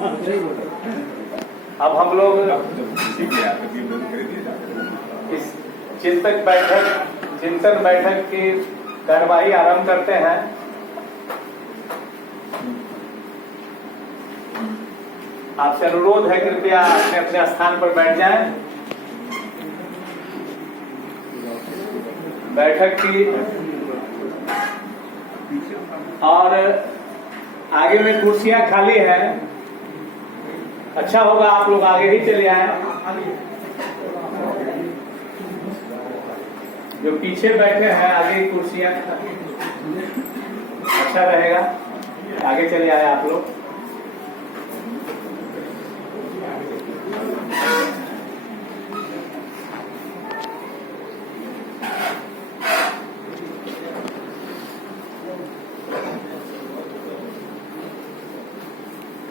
अब हम लोग इस चिंतन बैठक की कार्यवाही आरंभ करते हैं। आपसे अनुरोध है कृपया अपने अपने स्थान पर बैठ जाएं। बैठक की और आगे में कुर्सियां खाली हैं, अच्छा होगा आप लोग आगे ही चले आए। जो पीछे बैठे हैं आगे की कुर्सियां अच्छा रहेगा, आगे चले आए आप लोग।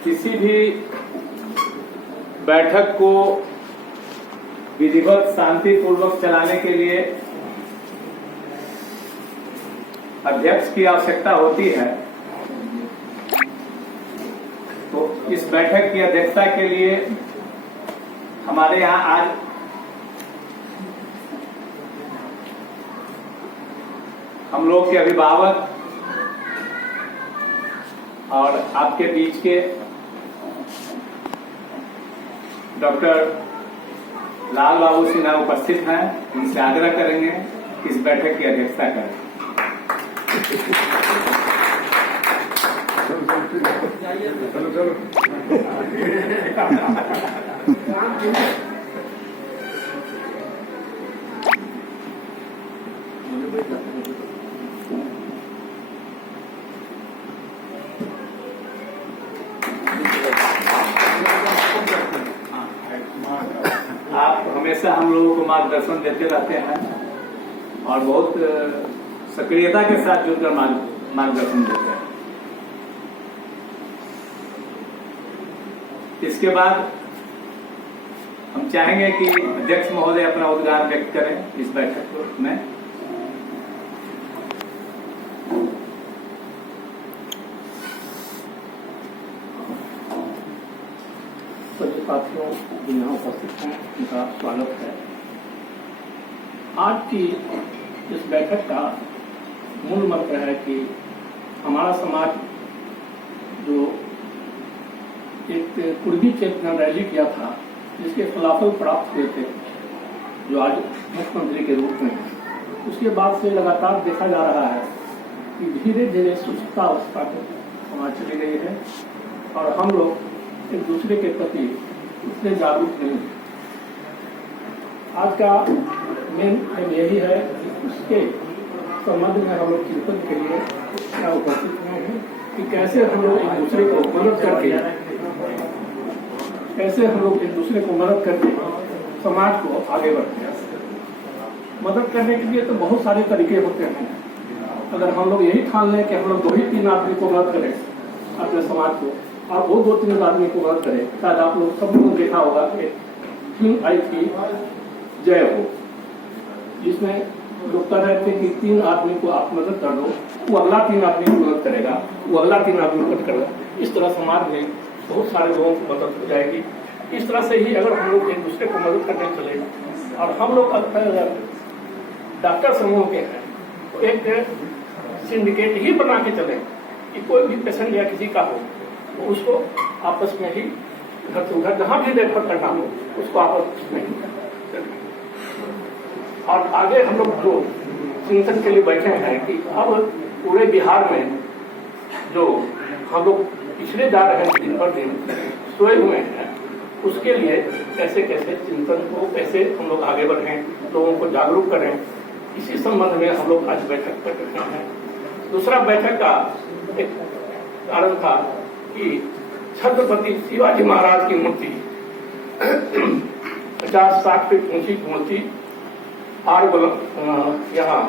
किसी भी बैठक को विधिवत शांतिपूर्वक चलाने के लिए अध्यक्ष की आवश्यकता होती है। तो इस बैठक की अध्यक्षता के लिए हमारे यहाँ आज हम लोग के अभिभावक और आपके बीच के डॉक्टर लाल बाबू सिन्हा उपस्थित हैं। इनसे आग्रह करेंगे कि इस बैठक की अध्यक्षता करें। आप हमेशा हम लोगों को मार्गदर्शन देते रहते हैं और बहुत सक्रियता के साथ जुड़कर मार्गदर्शन देते हैं। इसके बाद हम चाहेंगे कि अध्यक्ष महोदय अपना उद्गार व्यक्त करें इस बैठक में। सभी साथियों जो यहाँ उपस्थित हैं उनका स्वागत है। आज की इस बैठक का मूल मंत्र है कि हमारा समाज जो एक पूर्वी चेतना रैली किया था, जिसके फलाफल प्राप्त हुए थे, जो आज मुख्यमंत्री के रूप में, उसके बाद से लगातार देखा जा रहा है कि धीरे धीरे सुस्ता अवस्था को समाज चली गई है और हम लोग एक दूसरे के प्रति उतने जागरूक नहीं है। आज का मेन यही है कि उसके संबंध में हम लोग चिंतन के लिए क्या उपस्थित हुए हैं कि कैसे हम लोग एक दूसरे को मदद करके समाज को आगे बढ़ते हैं। मदद करने के लिए तो बहुत सारे तरीके होते हैं। अगर हम लोग यही ठान लें कि हम लोग 2-3 आदमी को मदद करें अपने समाज को, और वो 2-3 आदमी को मदद करें, शायद आप लोग सब लोगों ने देखा होगा कि फिल्म आई थी जय हो, जिसमें लोग कह रहे थे कि 3 आदमी को आप मदद कर दो, वो अगला 3 आदमी को मदद करेगा, वो अगला 3 आदमी को मदद करेगा। इस तरह समाज में बहुत सारे लोगों की मदद हो जाएगी। इस तरह से ही अगर हम लोग एक दूसरे को मदद करने चले, और हम लोग अगर डॉक्टर समूह के हैं तो एक सिंडिकेट ही बना के चले कि कोई भी पेशेंट या किसी का हो तो उसको आपस में ही घर से घर जहाँ भी रेफर करना हो उसको आपस में ही। और आगे हम लोग जो चिंतन के लिए बैठे हैं कि अब पूरे बिहार में जो हम लोग पिछले जा रहे हैं, दिन पर दिन सोए हुए हैं, उसके लिए कैसे कैसे चिंतन को कैसे हम लोग आगे बढ़ें, लोगों को जागरूक करें, इसी संबंध में हम लोग आज बैठक कर रहे हैं। दूसरा बैठक का एक कारण था कि छत्रपति शिवाजी महाराज की मूर्ति 50-60 फीट ऊंची मूर्ति यहाँ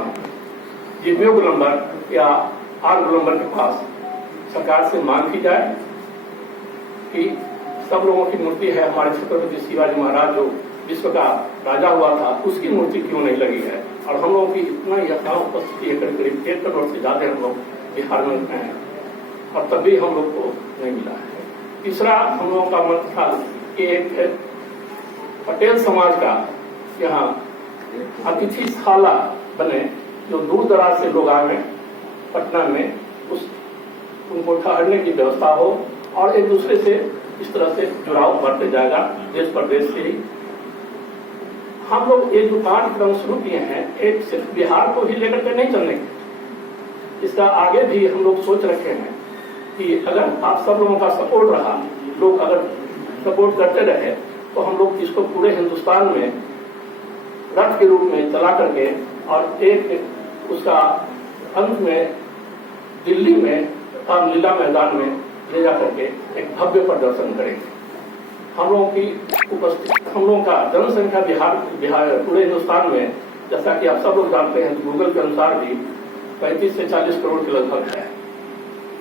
जिब्यो गोलंबर या आर गोलंबर के पास सरकार से मांग की जाए कि सब लोगों की मूर्ति है, हमारे छत्रपति शिवाजी महाराज जो विश्व का राजा हुआ था उसकी मूर्ति क्यों नहीं लगी है। और हम लोगों की इतना यहाँ उपस्थिति है, करीब 1 करोड़ से ज्यादा हम लोग बिहार में हैं और तभी हम लोग को नहीं मिला है। तीसरा हम लोगों का मत था कि एक पटेल समाज का यहाँ अतिथिशाला बने, जो दूर दराज से लोग आए पटना में, उनको ठहरने की व्यवस्था हो और एक दूसरे से इस तरह से जुड़ाव बढ़ते जाएगा देश प्रदेश से ही। हम लोग ये जो कार्यक्रम शुरू किए हैं, एक सिर्फ बिहार को ही लेकर के नहीं चलने, इसका आगे भी हम लोग सोच रखे हैं कि अगर आप सब लोगों का सपोर्ट रहा, लोग अगर सपोर्ट करते रहे, तो हम लोग इसको पूरे हिंदुस्तान में रथ के रूप में चला करके और एक उसका अंत में दिल्ली में रामलीला मैदान में ले जा करके एक भव्य प्रदर्शन करेंगे। हम लोगों की उपस्थित, हम लोगों का जनसंख्या बिहार पूरे हिंदुस्तान में, जैसा कि आप सब लोग जानते हैं, तो गूगल के अनुसार भी 35 से 40 करोड़ के लगभग है,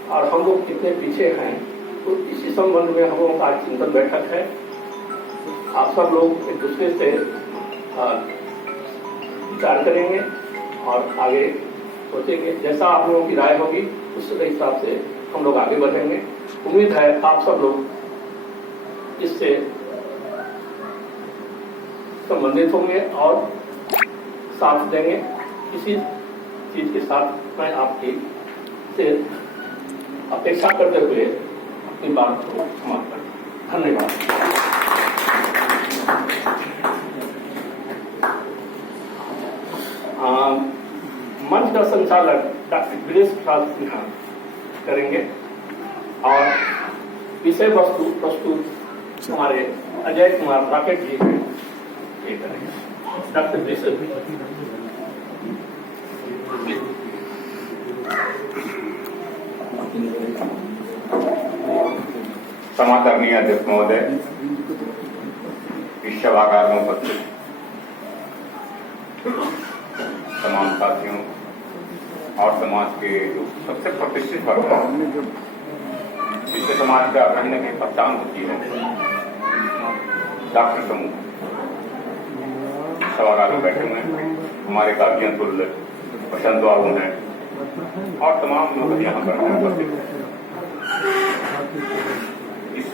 और हम लोग कितने पीछे हैं, तो इसी संबंध में हम लोगों का आज चिंतन बैठक है। आप सब लोग एक दूसरे से विचार करेंगे और आगे सोचेंगे, जैसा आप लोगों की राय होगी उसके हिसाब से हम लोग आगे बढ़ेंगे। उम्मीद है आप सब लोग इससे संबंधित होंगे और साथ देंगे। इसी चीज के साथ मैं आपकी से अपेक्षा करते हुए अपनी बात को समाप्त करता हूं। धन्यवाद। मंच का संचालक डॉक्टर गिरीश प्रसाद सिन्हा करेंगे और विषय वस्तु प्रस्तुत हमारे अजय कुमार राकेट जी ये करेंगे। डॉक्टर गिरीश समादरणीय अध्यक्ष महोदय, इस सभागार में उपस्थित तमाम साथियों और समाज के जो सबसे प्रतिष्ठित वर्ग हैं, जिससे समाज का कहीं न कहीं पहचान होती है, डॉक्टर समूह सभागार में बैठे हुए हैं, हमारे गार्जियन तुल्य बसंत बाबू हैं और तमाम लोग यहाँ पर उपस्थित हैं। इस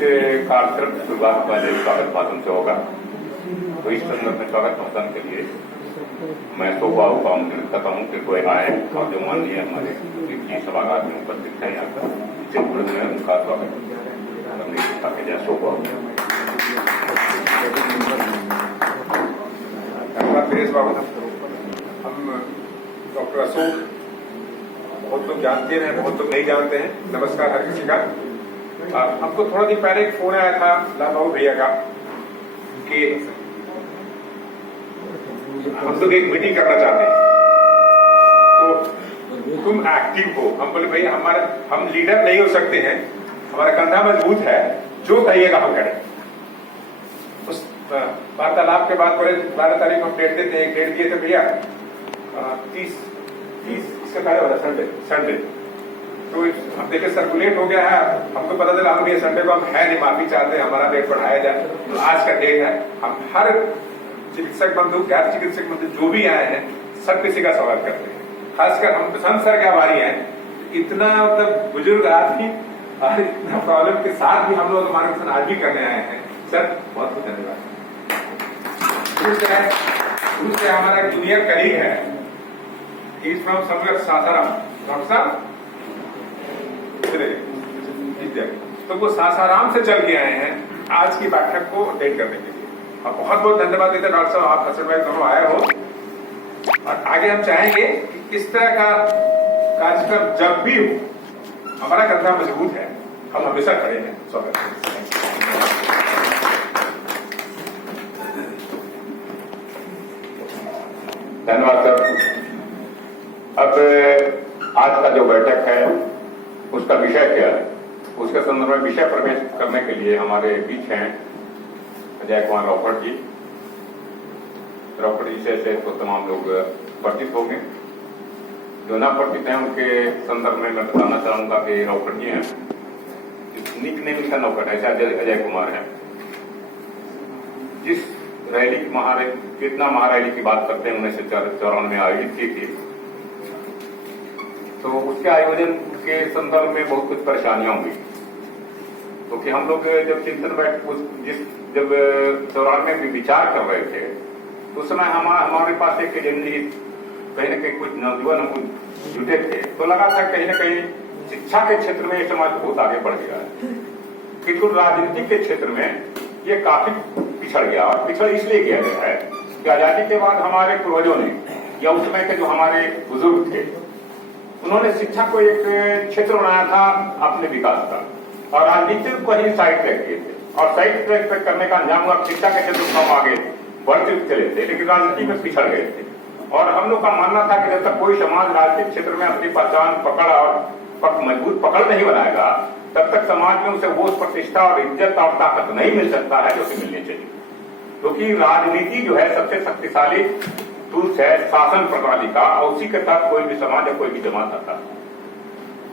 कार्यक्रम की शुरुआत पहले स्वागत भाषण से होगा, तो इस संदर्भ में स्वागत भाषण के लिए मैं शोभाऊ का आमंत्रित करता हूँ कि कोई आए और जो माननीय हमारे सभागार में उपस्थित है यहाँ पर चित्रपुर में उनका स्वागत करने की ताकि जय शोभाऊ। धन्यवाद गिरीश बाबू। हम डॉक्टर अशोक बहुत लोग जानते हैं, बहुत लोग नहीं जानते हैं। नमस्कार हर किसी का। हमको थोड़ा दिन पहले एक फोन आया था लाल बाबू भैया का कि हम लोग एक मीटिंग करना चाहते हैं, तो तुम एक्टिव हो। हम बोले भैया हम लीडर नहीं हो सकते हैं, हमारा कंधा मजबूत है, जो कहिएगा हम करें। उस वार्तालाप के बाद 12 तारीख को हम डेट देते हैं, एक डेट दिए थे भैया 30 इससे पहले वाला संडे। तो हम देखे सर्कुलेट हो गया है, हमको पता चला हम ये संडे को हम है नहीं, माफी चाहते हैं, हमारा डेट बढ़ाया जाए। तो आज का डेट है, हम हर चिकित्सक बंधु, गैर चिकित्सक बंधु जो भी आए हैं, सब किसी का स्वागत करते हैं। खासकर हम प्रशांत सर के आभारी हैं, इतना मतलब बुजुर्ग आदमी और इतना प्रॉब्लम के साथ भी हम लोग मार्गदर्शन आज भी करने आए हैं। सर बहुत बहुत धन्यवाद। दूसरे हमारा एक जूनियर कलीग है, is from summer Sasaram, doctor साहब, तो वो सासाराम से चल के आए हैं आज की बैठक को अटेंड करने के लिए। और बहुत बहुत धन्यवाद देते डॉक्टर साहब, आप हसन भाई दोनों आए हो। और आगे हम चाहेंगे कि इस तरह का कार्यक्रम जब भी हो, हमारा कंधा मजबूत है, हम हमेशा खड़े हैं। स्वागत है। धन्यवाद सर। अब आज का जो बैठक है उसका विषय क्या है, उसके संदर्भ में विषय प्रवेश करने के लिए हमारे बीच हैं अजय कुमार रॉकट जी। रॉकट जी से तो तमाम लोग परिचित होंगे, जो ना परिचित हैं उनके संदर्भ में मैं बताना चाहूंगा कि रॉकट जी हैं, निक नेम इसका रॉकट है, अजय कुमार है। जिस रैली की कितना महारैली की बात करते हैं 1994 में आयोजित की थी, तो उसके आयोजन के संदर्भ में बहुत कुछ परेशानियां हुई। तो क्योंकि हम लोग जब चिंतन बैठ जब 94 में विचार कर रहे थे तो उस समय हमारे पास एक एजेंडी कहीं न कहीं कुछ नौजवान हम जुटे थे, तो लगा था कहीं न कहीं शिक्षा के क्षेत्र में ये समाज बहुत आगे बढ़ गया है, किंतु राजनीति के क्षेत्र में ये काफी पिछड़ गया। और पिछड़ इसलिए किया गया है कि आजादी के बाद हमारे पूर्वजों ने या उस समय के जो हमारे बुजुर्ग थे उन्होंने शिक्षा को एक क्षेत्र बनाया था अपने विकास का, और राजनीति को ही साइड ट्रैक किए थे, और साइड ट्रैक करने का अंजाम हुआ शिक्षा के क्षेत्र में हम आगे बढ़ते चले थे, लेकिन राजनीति में पिछड़ गए थे। और हम लोग का मानना था कि जब तक कोई समाज राजनीतिक क्षेत्र में अपनी पहचान पकड़ और मजबूत पकड़ नहीं बनाएगा तब तक समाज में उसे वो प्रतिष्ठा और इज्जत और ताकत नहीं मिल सकता है जो उसे मिलनी चाहिए, क्योंकि राजनीति जो है सबसे शक्तिशाली टूल्स है शासन प्रणाली का, और उसी के साथ कोई भी समाज या कोई भी जमात आता।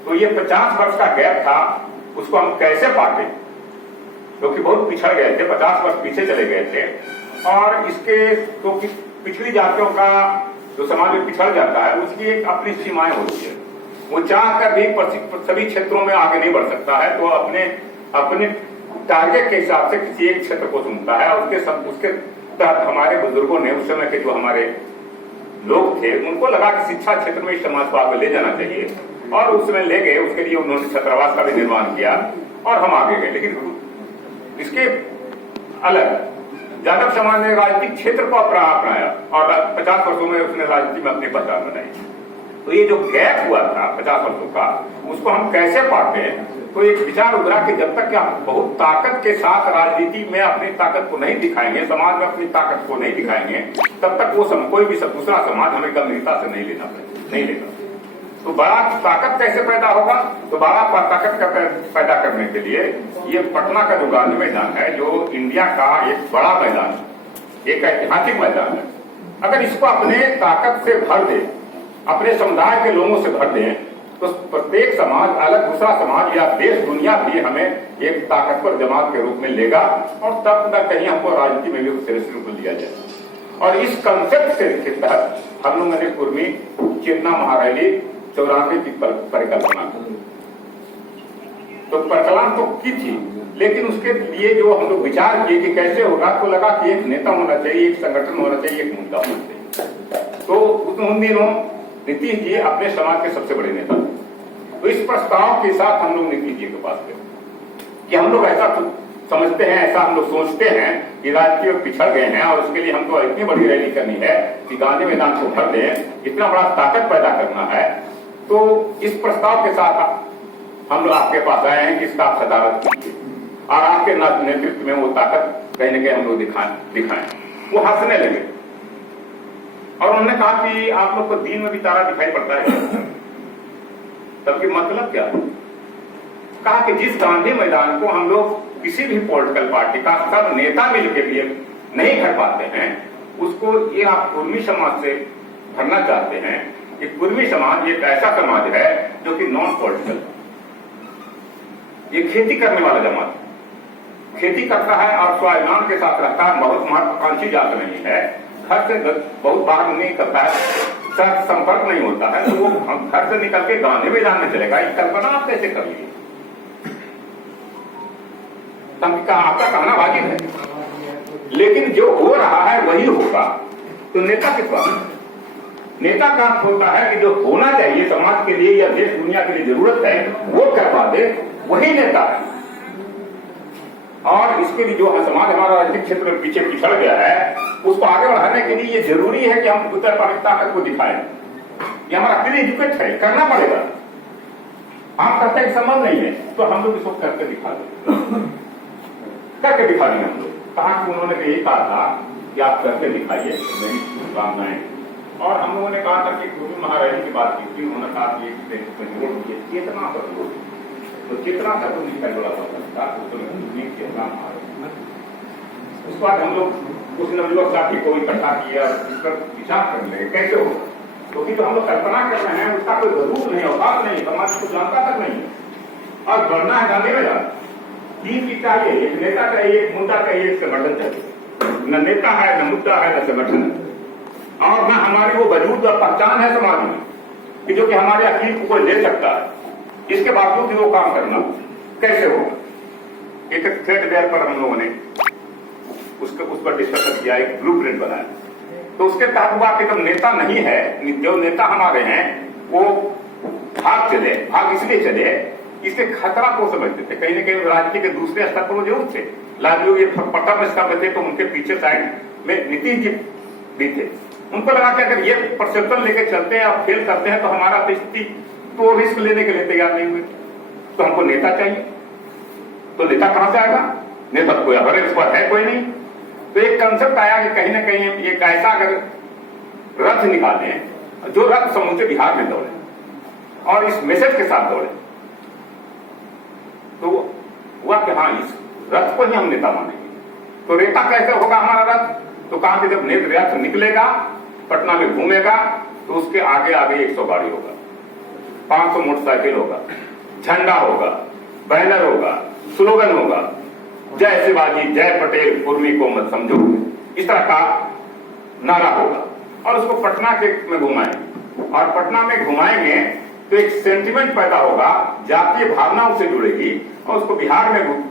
तो ये 50 वर्ष का गैप था, उसको हम कैसे पाटे, क्योंकि बहुत पिछड़ गए थे, 50 वर्ष पीछे चले गए थे। और इसके तो पिछड़ी जातियों का जो समाज में पिछड़ जाता है उसकी एक अपनी सीमाएं होती है, वो चाह कर भी सभी क्षेत्रों में आगे नहीं बढ़ सकता है, तो अपने टारगेट के हिसाब से किसी एक क्षेत्र को चुनता है। उसके तहत हमारे बुजुर्गों ने उस समय के जो हमारे लोग थे उनको लगा कि शिक्षा क्षेत्र में इस समाज को आगे ले जाना चाहिए, और उस समय ले गए। उसके लिए उन्होंने छात्रावास का भी निर्माण किया और हम आगे गए। लेकिन इसके अलग यादव समाज ने राजनीतिक क्षेत्र को अपनाया और 50 वर्षों में उसने राजनीति में अपनी पहचान बनाई। तो ये जो गैप हुआ था 50 वर्षों का, उसको हम कैसे पाते हैं, तो एक विचार उभरा कि जब तक आप बहुत ताकत के साथ राजनीति में अपनी ताकत को नहीं दिखाएंगे, समाज में अपनी ताकत को नहीं दिखाएंगे, तब तक वो कोई भी दूसरा समाज हमें गंभीरता से नहीं लेगा। तो बड़ा ताकत कैसे पैदा होगा, तो बड़ा ताकत का पैदा करने के लिए ये पटना का जो गांधी मैदान है, जो इंडिया का एक बड़ा मैदान है, एक ऐतिहासिक मैदान है, अगर इसको अपने ताकत से भर दे, अपने समुदाय के लोगों से भर दें, तो प्रत्येक समाज अलग दूसरा समाज या देश दुनिया भी हमें एक ताकतवर जमात के रूप में लेगा, और तब तक कहीं हमको राजनीति में भी सीरियस रूप में लिया जाए। और इस कंसेप्ट के तहत हम लोगों ने कुर्मी चेतना महारैली 94 की परिकल्पना की। तो परिकल्पना तो की थी, लेकिन उसके लिए जो हम लोग विचार किए कि कैसे होगा, तो लगा कि एक नेता होना चाहिए, एक संगठन होना चाहिए, एक मुद्दा होना चाहिए। तो उन दिनों नीतीश जी अपने समाज के सबसे बड़े नेता थे। तो इस प्रस्ताव के साथ हम लोग नीतीश जी के पास गए कि हम लोग ऐसा समझते हैं, ऐसा हम लोग सोचते हैं कि राजनीति में पिछड़ गए हैं, और उसके लिए हमको इतनी बड़ी रैली करनी है कि गांधी मैदान को भर दें, इतना बड़ा ताकत पैदा करना है। तो इस प्रस्ताव के साथ हम लोग आपके पास आए हैं कि इसका आप सदारत कीजिए, और आपके नेतृत्व में वो ताकत कहीं न कहीं हम लोग दिखाएं। वो हंसने लगे और उन्होंने कहा कि आप लोग को दिन में भी तारा दिखाई पड़ता है, तब की मतलब क्या है? कहा कि जिस गांधी मैदान को हम लोग किसी भी पॉलिटिकल पार्टी का सब नेता मिलकर भी नहीं भर पाते हैं, उसको ये आप कुर्मी समाज से भरना चाहते हैं। कि कुर्मी समाज एक ऐसा समाज है जो कि नॉन पॉलिटिकल, ये खेती करने वाला जमात, खेती करता है और स्वाभिमान के साथ रहता है, बहुत महत्वाकांक्षी जात नहीं है, घर से बहुत बाहर नहीं करता है, संपर्क नहीं होता है, तो वो घर से निकल के गांधी मैदान में चलेगा। इस कल्पना आप कैसे कर लीजिए? आपका कहना वाजिब है, लेकिन जो हो रहा है वही होगा। तो नेता किस बात? नेता का अर्थ होता है कि जो होना चाहिए समाज के लिए या देश दुनिया के लिए जरूरत है वो करवा दे, वही नेता है। और इसके लिए जो समाज हमारा राजनीतिक क्षेत्र में पीछे पिछड़ गया है, उसको आगे बढ़ाने के लिए ये जरूरी है कि हम उत्तर पाकिस्तान ताकत को दिखाएं। ये हमारा प्री एजुकेट है, करना पड़ेगा। आप कहते हैं संबंध नहीं है, तो हम लोग इसको करके दिखा दें, करके दिखा देंगे हम लोग। कहा कि उन्होंने यही कहा था कि आप करके दिखाइए, मेरी शुभकामनाएं। और हम लोगों ने कहा था कि कुर्मी महारैली की बात की थी, उन्होंने कहा कि चेतना पर जोर, तो चेतना था तो निकल बड़ा था, उसके बाद हम लोग उस नवयुवक साथी को इकट्ठा किया, इस पर विचार करने लगे कैसे हो, क्योंकि जो हम लोग कल्पना कर रहे हैं उसका कोई जरूर नहीं, औकात नहीं, समाज को जानता तक नहीं है। और बढ़ना है गांधी मैदान, तीन की चाहिए, एक नेता चाहिए, एक मुद्दा चाहिए, एक संगठन चाहिए। न नेता है, न मुद्दा है, न संगठन है, और न हमारी वो वजूद और पहचान है समाज में कि जो कि हमारे अकील को कोई ले सकता है। इसके बावजूद भी वो काम करना कैसे होगा? एक थ्रेड बेयर पर हम लोगों ने उस पर डिस्कशन किया, एक ब्लू प्रिंट बनाया। तो उसके तहत हुआ कि जब नेता नहीं है, जो नेता हमारे हैं वो भाग इसलिए चले, इससे खतरा को समझते थे। कहीं न कहीं राज्य के दूसरे स्तर पर वो जरूर थे, लालू ये पट्टा में कर थे, तो उनके पीछे साइड में नीतीश जी भी थे। उनको लगा कि अगर ये परसेप्शन लेके चलते हैं और फेल करते हैं तो हमारा स्थिति तो रिस्क लेने के लिए तैयार नहीं हुए, तो हमको नेता चाहिए। तो नेता कहां से आएगा? नेता तो कोई अगर पर है कोई नहीं। तो एक कंसेप्ट आया कि कहीं ना कहीं एक ऐसा अगर रथ निकालें जो रथ समूचे बिहार में दौड़े और इस मैसेज के साथ दौड़े, तो हुआ कि हाँ इस रथ को ही हम नेता मानेंगे। तो नेता कैसे होगा हमारा रथ? तो कहा कि जब रथ निकलेगा, पटना में घूमेगा, तो उसके आगे आगे 100 गाड़ी होगा, 500 मोटरसाइकिल होगा, झंडा होगा, बैनर होगा, स्लोगन होगा, जय शिवाजी, जय पटेल, पूर्वी को मत समझो, इस तरह का नारा होगा। और उसको पटना में घुमाएंगे, और पटना में घुमाएंगे तो एक सेंटिमेंट पैदा होगा, जातीय भावना उससे जुड़ेगी, और उसको बिहार में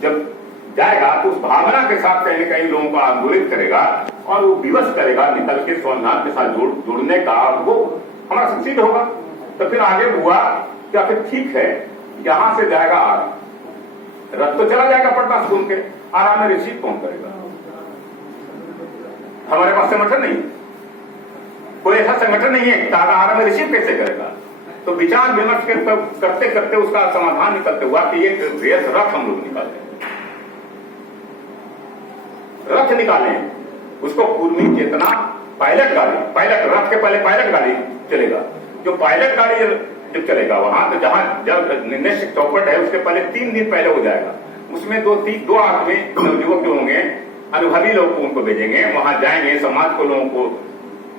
जब जाएगा तो उस भावना के साथ कहीं न कहीं लोगों को आंदोलित करेगा और वो विवश करेगा निकल के संविधान के साथ जुड़ने का, और वो हमारा सक्सीड होगा। तो फिर आगे हुआ क्या, फिर ठीक है यहां से जाएगा आगे, रथ तो चला जाएगा पटना से घूम के, आराम में रिसीव कौन करेगा? हमारे पास संगठन नहीं, कोई ऐसा संगठन नहीं है, आराम में रिसीव कैसे करेगा? तो विचार विमर्श करते करते उसका समाधान निकलते हुआ कि एक रेस रथ हम लोग निकालते, रथ निकाले, उसको पूर्वी चेतना पायलट गाड़ी, पायलट रथ के पहले पायलट गाड़ी चलेगा। जो पायलट गाड़ी जब चलेगा वहां, तो जहां जब निर्णय चौपट है उसके पहले 3 दिन पहले हो जाएगा, उसमें 2 आदमी नवयुवक जो होंगे, अनुभवी लोग को उनको भेजेंगे, वहां जाएंगे, समाज को लोगों को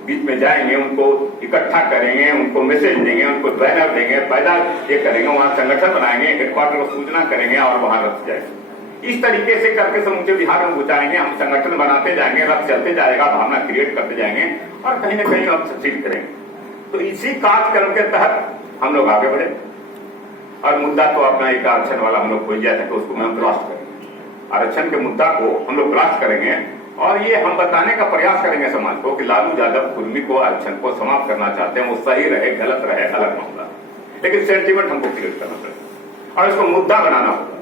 बीच में जाएंगे, उनको इकट्ठा करेंगे, उनको मैसेज देंगे, उनको बैनर देंगे, पैदा ये करेंगे, वहां संगठन बनाएंगे, हेडक्वार्टर को सूचना करेंगे और वहां रथ जाएंगे। इस तरीके से करके समूचे बिहार में पहुंचाएंगे, हम संगठन बनाते जाएंगे, रथ चलते जाएगा, भावना क्रिएट करते जाएंगे और कहीं न कहीं हम सक्सीड करेंगे। तो इसी कार्यक्रम के तहत हम लोग आगे बढ़े, और मुद्दा तो अपना एक आरक्षण वाला हम लोग खोज जाए तो उसको हम ब्लास्ट करेंगे, आरक्षण के मुद्दा को हम लोग ब्लास्ट करेंगे, और ये हम बताने का प्रयास करेंगे समाज को कि लालू यादव कुर्मी को आरक्षण को समाप्त करना चाहते हैं, वो सही रहे गलत रहे अलग मामला, लेकिन सेंटिमेंट हमको क्रिएट करना पड़ेगा और इसको मुद्दा बनाना होगा,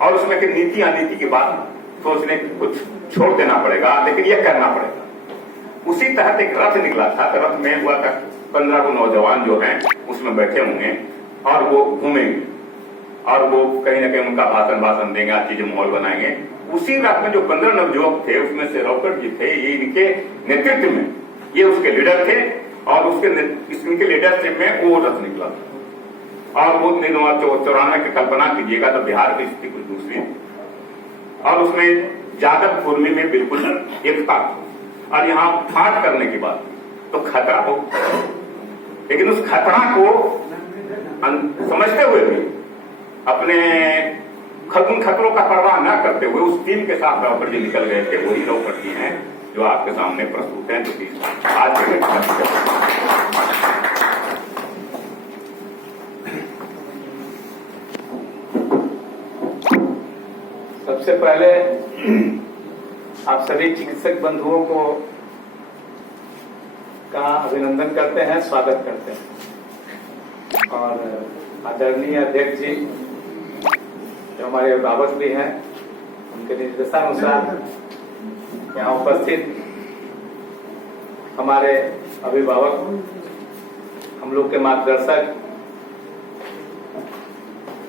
और उसमें की नीति अनीति की बात सोचने कुछ छोड़ देना पड़ेगा, लेकिन यह करना पड़ेगा। उसी तहत एक रथ निकला था, तो रथ में हुआ था 15 नौजवान जो हैं उसमें बैठे होंगे और वो घूमेंगे, और वो कहीं ना कहीं उनका भाषण देंगे, अच्छी चीजें माहौल बनाएंगे। उसी रात में जो 15 नवयुवक थे उसमें से रॉकेट जी थे, ये इनके नेतृत्व में ये उसके लीडर थे, और इसके लीडरशिप में वो रथ निकला था। और वो 94 की कल्पना कीजिएगा तो बिहार की स्थिति कुछ दूसरी थी, और उसमें यादव कुर्मी में बिल्कुल एकता, और यहाँ फाट करने की बात तो खतरा हो, लेकिन उस खतरा को समझते हुए भी अपने उन खतरों का परवाह न करते हुए उस टीम के साथ रॉकेट जी निकल गए थे। वही रॉकेट जी हैं जो आपके सामने प्रस्तुत हैं, जो कि आज सबसे पहले आप सभी चिकित्सक बंधुओं को का अभिनंदन करते हैं, स्वागत करते हैं, और आदरणीय अध्यक्ष जी जो हमारे अभिभावक भी हैं, उनके निर्देशानुसार यहाँ उपस्थित हमारे अभिभावक, हम लोग के मार्गदर्शक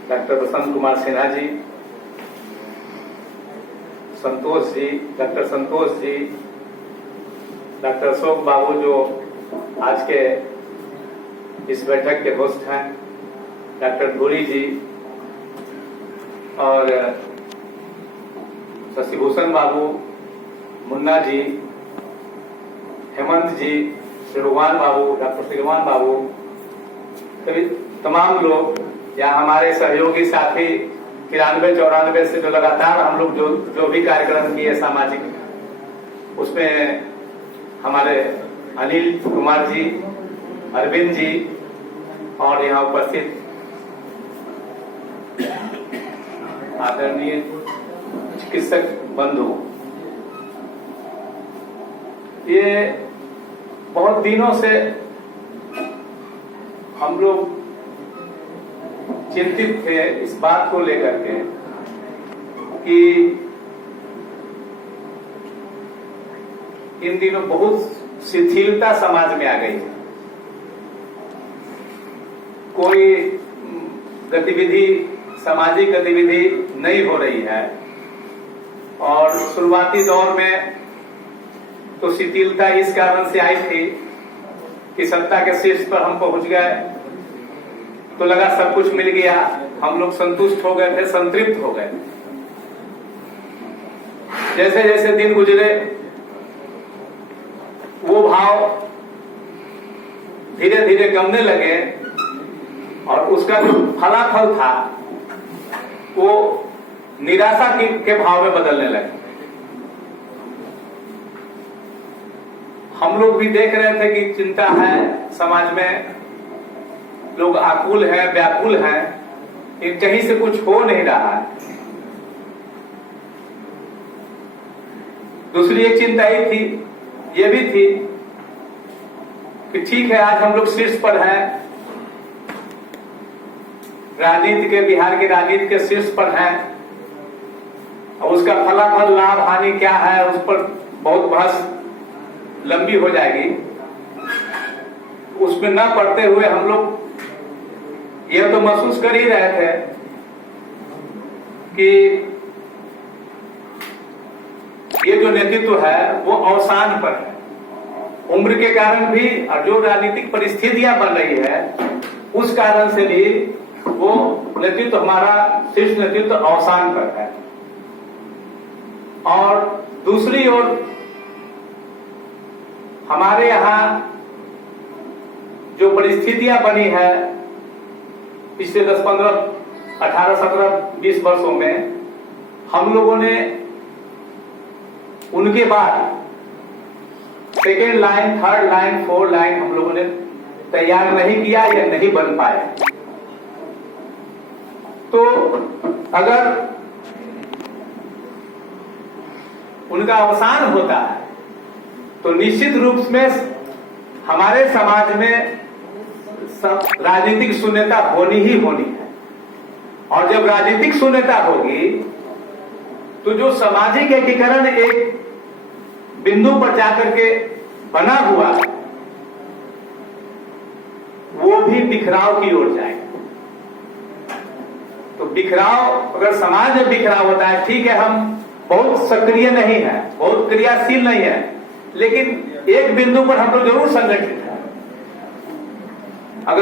doctor Basant Kumar Sinha ji, Santosh ji, doctor Santosh ji, doctor Ashok बाबू जो आज के इस बैठक के होस्ट हैं, डॉक्टर धूरी जी और शशिभूषण बाबू, मुन्ना जी, हेमंत जी, श्रीमान बाबू, डॉक्टर श्रीमान बाबू, सभी तमाम लोग या हमारे सहयोगी साथी 93-94 से जो लगातार हम लोग जो भी कार्यक्रम किए सामाजिक, उसमें हमारे अनिल कुमार जी, अरविंद जी और यहाँ उपस्थित आदरणीय चिकित्सक बंधु, ये बहुत दिनों से हम लोग चिंतित थे इस बात को लेकर के कि इन दिनों बहुत शिथिलता समाज में आ गई है। कोई गतिविधि, सामाजिक गतिविधि नहीं हो रही है और शुरुआती दौर में तो शिथिलता इस कारण से आई थी कि सत्ता के शीर्ष पर हम पहुंच गए तो लगा सब कुछ मिल गया, हम लोग संतुष्ट हो गए थे, संतृप्त हो गए। जैसे जैसे दिन गुजरे वो भाव धीरे धीरे कमने लगे और उसका जो फलाफल था वो निराशा के भाव में बदलने लगे। हम लोग भी देख रहे थे कि चिंता है समाज में, लोग आकुल हैं, व्याकुल हैं, इन कहीं से कुछ हो नहीं रहा है। दूसरी एक चिंता ही थी, ये भी थी कि ठीक है आज हम लोग शीर्ष पर हैं, राजनीति के, बिहार की राजनीति के शीर्ष पर हैं और उसका फलाफल लाभ हानि क्या है उस पर बहुत बहस लंबी हो जाएगी। उसमें न पड़ते हुए हम लोग यह तो महसूस कर ही रहे थे कि ये जो नेतृत्व है वो अवसान पर है, उम्र के कारण भी और जो राजनीतिक परिस्थितियां बन रही है उस कारण से भी वो नेतृत्व, हमारा शीर्ष नेतृत्व अवसान पर है। और दूसरी ओर हमारे यहाँ जो परिस्थितियां बनी है पिछले 10, 15, 18, 17, 20 वर्षों में, हम लोगों ने उनके बाद second line, third line, fourth line हम लोगों ने तैयार नहीं किया या नहीं बन पाए। तो अगर उनका अवसान होता है तो निश्चित रूप में हमारे समाज में राजनीतिक शून्यता होनी ही होनी है। और जब राजनीतिक शून्यता होगी तो जो सामाजिक एकीकरण एक बिंदु पर जाकर के बना हुआ वो भी बिखराव की ओर जाएगा। तो बिखराव, अगर समाज में बिखराव होता है, ठीक है हम बहुत सक्रिय नहीं है, बहुत क्रियाशील नहीं है, लेकिन एक बिंदु पर हम लोग जरूर संगठित हैं।